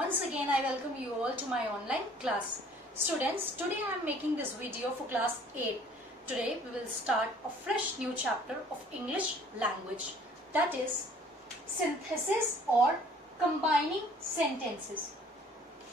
Once again I welcome you all to my online class. Students, today I am making this video for class 8. Today we will start a fresh new chapter of English language. That is synthesis or combining sentences.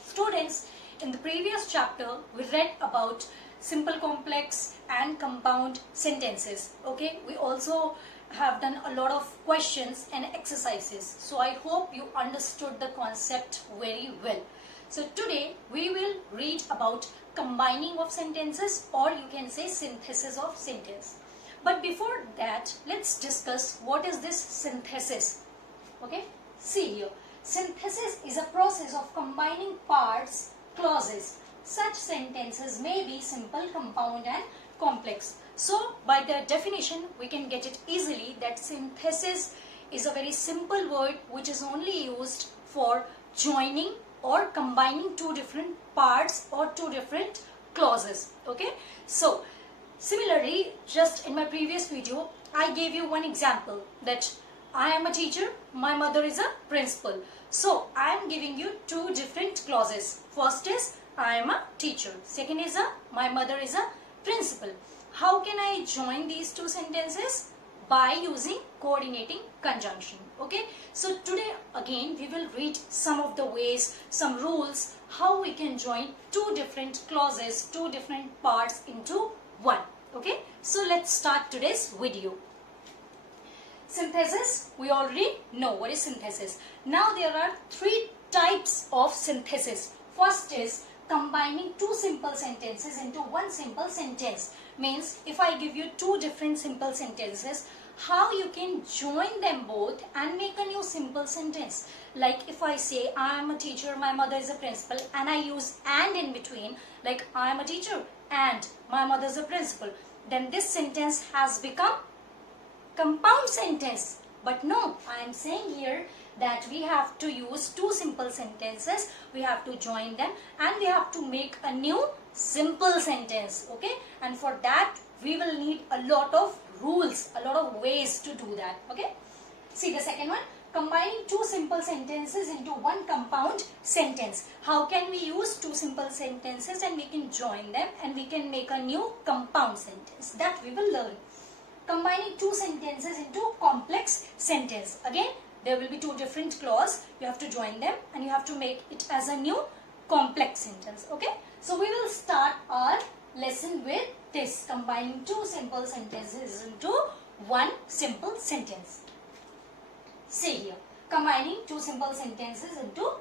Students, in the previous chapter we read about simple, complex and compound sentences. Okay, we also have done a lot of questions and exercises. So I hope you understood the concept very well. So today we will read about combining of sentences, or you can say synthesis of sentence. But before that, let's discuss what is this synthesis. Okay, see here. Synthesis is a process of combining parts, clauses. Such sentences may be simple, compound and complex. So by the definition we can get it easily that synthesis is a very simple word which is only used for joining or combining two different parts or two different clauses. Okay, so similarly, just in my previous video I gave you one example that I am a teacher, my mother is a principal. So I am giving you two different clauses. First is I am a teacher. Second is my mother is a principal. How can I join these two sentences? By using coordinating conjunction. Okay, so today again we will read some of the ways, some rules how we can join two different clauses, two different parts into one. Okay, so let's start today's video. Synthesis, we already know what is synthesis. Now there are three types of synthesis. First is combining two simple sentences into one simple sentence. Means if I give you two different simple sentences, how you can join them both and make a new simple sentence. Like if I say I am a teacher, my mother is a principal, and I use and in between, like I am a teacher and my mother is a principal, then this sentence has become compound sentence. But no, I am saying here that we have to use two simple sentences, we have to join them and we have to make a new simple sentence. Okay, and for that we will need a lot of rules, a lot of ways to do that. Okay, see the second one, combining two simple sentences into one compound sentence. How can we use two simple sentences and we can join them and we can make a new compound sentence? That we will learn. Combining two sentences into complex sentence. Again, there will be two different clauses. You have to join them and you have to make it as a new complex sentence. Okay, so we will start our lesson with this, combining two simple sentences into one simple sentence. See here, combining two simple sentences into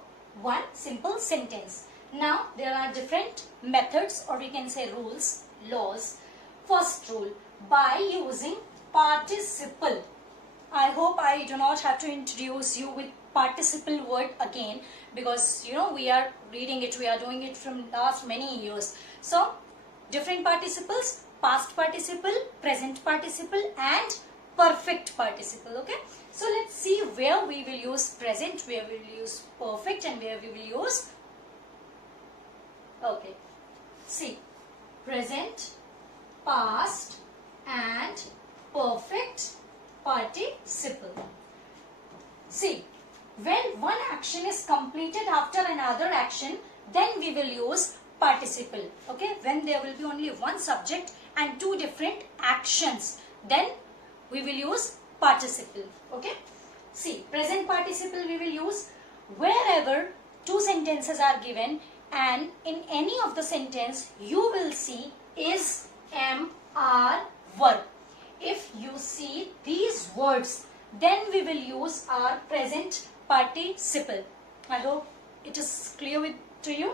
one simple sentence. Now there are different methods, or we can say rules, laws. First rule, by using participle. I hope I do not have to introduce you with participle word again, because you know we are reading it, we are doing it from last many years. So different participles, past participle, present participle and perfect participle. Okay, so let's see where we will use present, where we will use perfect and where we will use, okay, see, present, past and perfect participle. See, when one action is completed after another action, then we will use participle. Okay, when there will be only one subject and two different actions, then we will use participle. Okay, see, present participle we will use wherever two sentences are given and in any of the sentence you will see is, am, are, were. If you see these words, then we will use our present participle. I hope it is clear to you.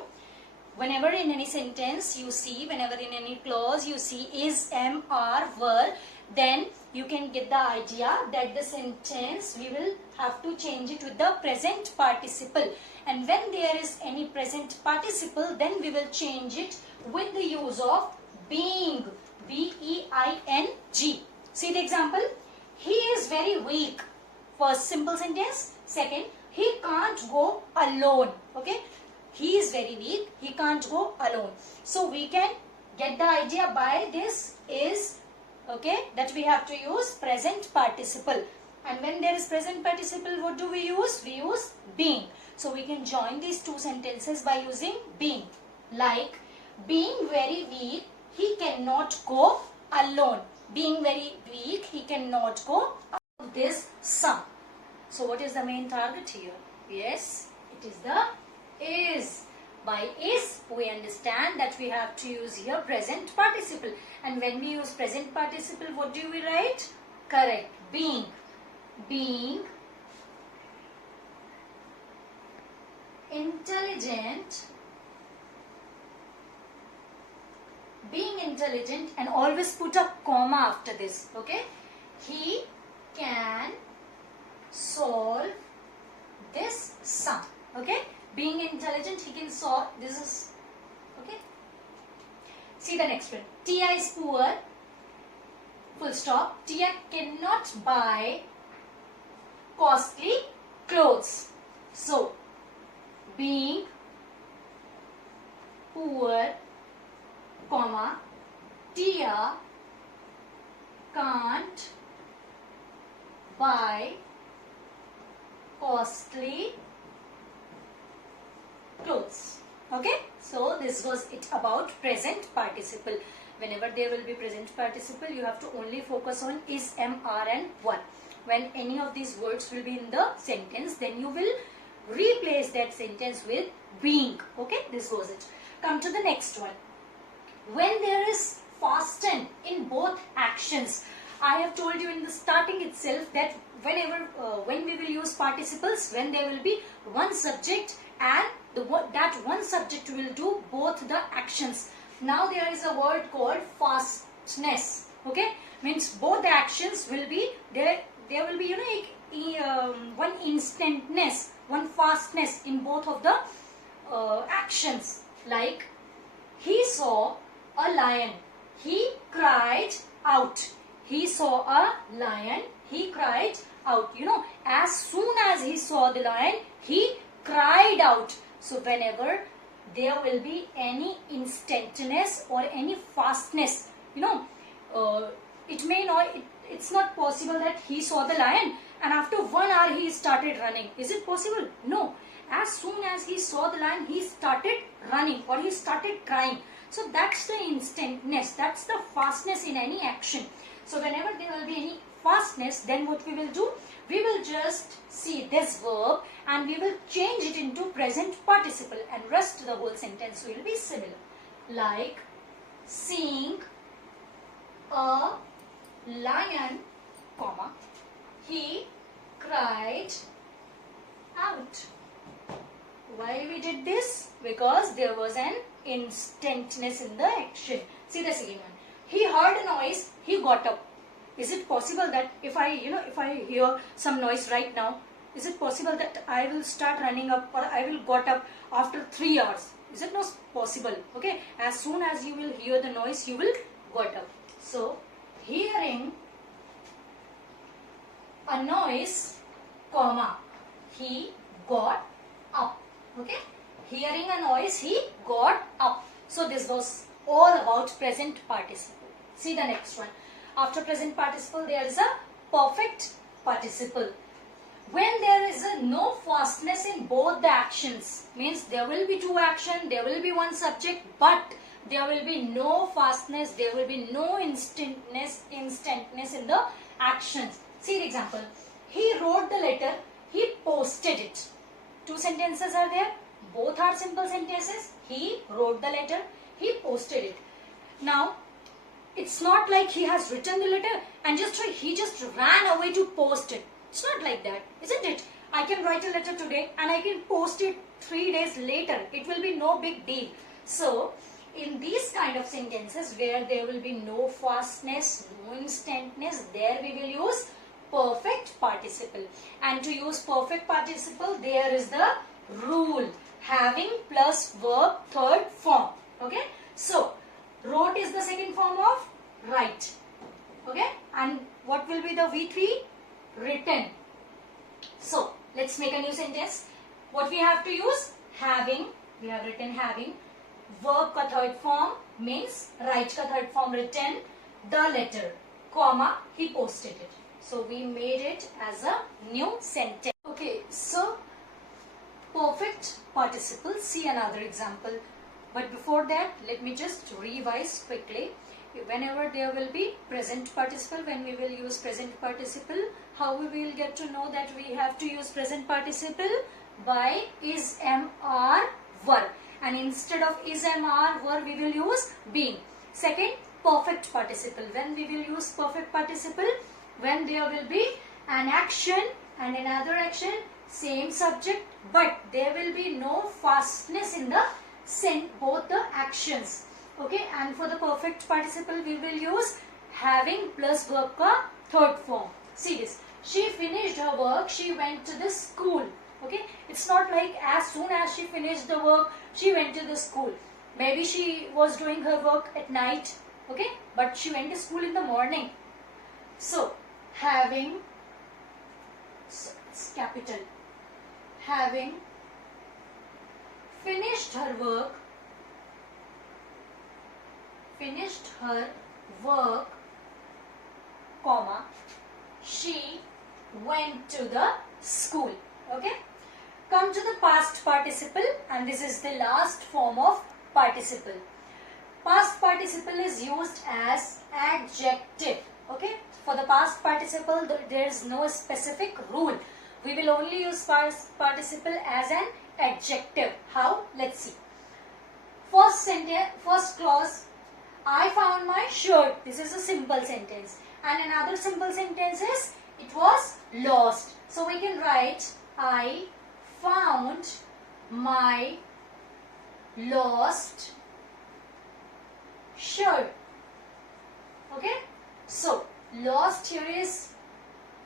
Whenever in any sentence you see, whenever in any clause you see is, am, are, were, then you can get the idea that the sentence we will have to change it with the present participle. And when there is any present participle, then we will change it with the use of being, B-E-I-N-G. See the example, he is very weak. First simple sentence. Second, he can't go alone. Okay, he is very weak, he can't go alone. So we can get the idea by this is, okay, that we have to use present participle. And when there is present participle, what do we use? We use being. So we can join these two sentences by using being. Like, being very weak, he cannot go alone. Being very weak, he cannot go out of this sum. So what is the main target here? Yes, it is the is. By is, we understand that we have to use here present participle. And when we use present participle, what do we write? Correct. Being. Being intelligent. Being intelligent, and always put a comma after this. Okay. He can solve this sum. Okay. Being intelligent, he can solve. This is okay. See the next one. Tia is poor. Full stop. Tia cannot buy costly clothes. So, being poor, comma, Tia can't buy costly clothes. Okay, so this was it about present participle. Whenever there will be present participle, you have to only focus on is, am, are and were. When any of these words will be in the sentence, then you will replace that sentence with being. Okay, this was it. Come to the next one. When there is fasten in both actions, I have told you in the starting itself that when we will use participles, when there will be one subject and that one subject will do both the actions. Now there is a word called fastness. Okay, means both the actions will be there. There will be one instantness, one fastness in both of the actions. Like, he saw a lion, he cried out. He saw a lion, he cried out. As soon as he saw the lion, he cried out. So whenever there will be any instantaneous or any fastness, it's not possible that he saw the lion and after 1 hour he started running. Is it possible? No. As soon as he saw the lion, he started running or he started crying. So that's the instantness, that's the fastness in any action. So whenever there will be any fastness, then what we will do? We will just see this verb and we will change it into present participle, and rest of the whole sentence will be similar. Like, seeing a lion, comma, he cried out. Why we did this? Because there was an instantness in the action. See the second one. He heard a noise, he got up. Is it possible that if I hear some noise right now, is it possible that I will start running up or I will got up after 3 hours? Is it not possible? Okay. As soon as you will hear the noise, you will got up. So, hearing a noise, comma, he got up. Okay. Hearing a noise, he got up. So, this was all about present participle. See the next one. After present participle, there is a perfect participle. When there is no fastness in both the actions, means there will be two actions, there will be one subject, but there will be no fastness, there will be no instantness in the actions. See the example. He wrote the letter, he posted it. Two sentences are there. Both are simple sentences. He wrote the letter, he posted it. Now, it's not like he has written the letter and he just ran away to post it. It's not like that, isn't it? I can write a letter today and I can post it 3 days later. It will be no big deal. So, in these kind of sentences where there will be no fastness, no instantness, there we will use perfect participle. And to use perfect participle, there is the rule. Having plus verb, third form. Okay. So, wrote is the second form of write. Okay. And what will be the V3? Written. So, let's make a new sentence. What we have to use? Having. We have written having. Verb ka third form means write ka third form written. The letter. Comma. He posted it. So we made it as a new sentence. Okay, so perfect participle. See another example. But before that, let me just revise quickly. Whenever there will be present participle, when we will use present participle, how we will get to know that we have to use present participle? By is, am, are, were. And instead of is, am, are, were, we will use being. Second, perfect participle. When we will use perfect participle? When there will be an action and another action, same subject, but there will be no fastness in the both the actions. Okay, and for the perfect participle we will use having plus verb ka third form. See this, she finished her work, she went to the school. Okay, it's not like as soon as she finished the work she went to the school. Maybe she was doing her work at night. Okay, but she went to school in the morning. So having, so it's capital, having finished her work, comma, she went to the school. Okay, come to the past participle, and this is the last form of participle. Past participle is used as adjective. Okay, for the past participle there is no specific rule. We will only use past participle as an adjective. How? Let's see. First sentence, first clause, I found my shirt. This is a simple sentence. And another simple sentence is, it was lost. So we can write, I found my lost shirt. Okay. So lost here is,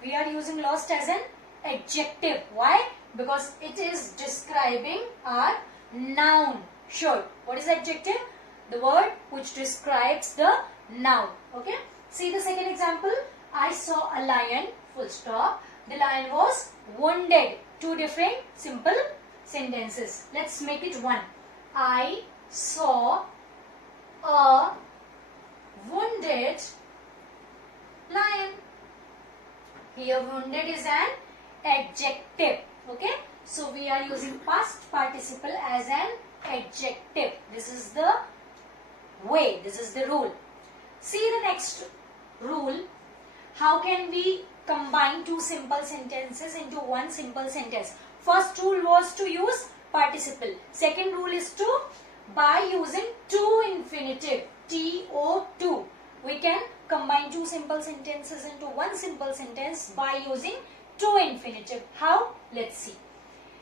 we are using lost as an adjective. Why? Because it is describing our noun shirt. What is adjective? The word which describes the noun. Okay. See the second example. I saw a lion, full stop. The lion was wounded. Two different simple sentences. Let's make it one. I saw a wounded lion. Here wounded is an adjective. Okay. So we are using past participle as an adjective. This is the way. This is the rule. See the next rule. How can we combine two simple sentences into one simple sentence? First rule was to use participle. Second rule is to, by using to infinitive, to. We can combine two simple sentences into one simple sentence by using to infinitive. How? Let's see.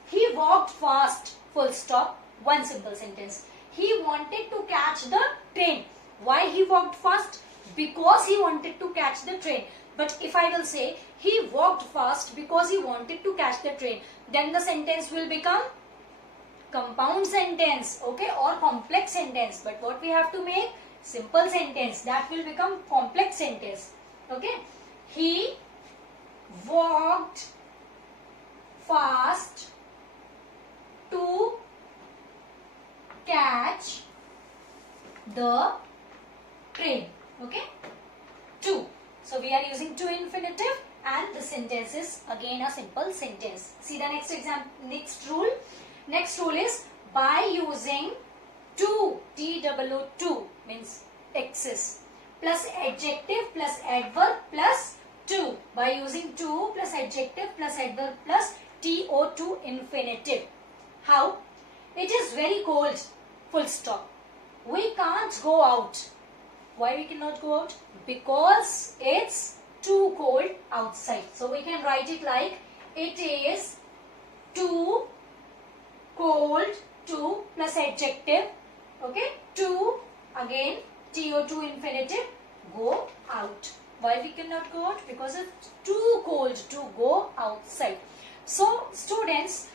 He walked fast, full stop, one simple sentence. He wanted to catch the train. Why he walked fast? Because he wanted to catch the train. But if I will say, he walked fast because he wanted to catch the train, then the sentence will become compound sentence, okay, or complex sentence. But what we have to make? Simple sentence. That will become complex sentence. Okay. He walked fast to catch the train. Okay. To. So we are using to infinitive and the sentence is again a simple sentence. See the next example, next rule. Next rule is by using to, to means excess, plus adjective plus adverb plus to. By using to plus adjective plus adverb plus to infinitive. How? It is very cold, full stop. We can't go out. Why we cannot go out? Because it's too cold outside. So we can write it like, it is too cold to plus adjective. Okay. To, again to infinitive, go out. Why we cannot go out? Because it's too cold to go outside. So students,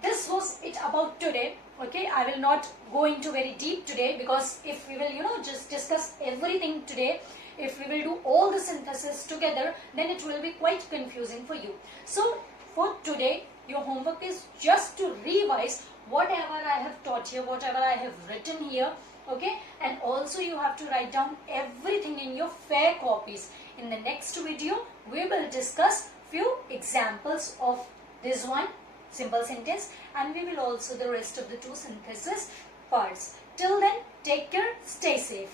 this was it about today. Okay, I will not go into very deep today, because if we will just discuss everything today, if we will do all the synthesis together, then it will be quite confusing for you. So for today your homework is just to revise whatever I have taught here, whatever I have written here, Okay, and also you have to write down everything in your fair copies. In the next video, we will discuss few examples of this one simple sentence, and we will also the rest of the two synthesis parts. Till then, take care, stay safe.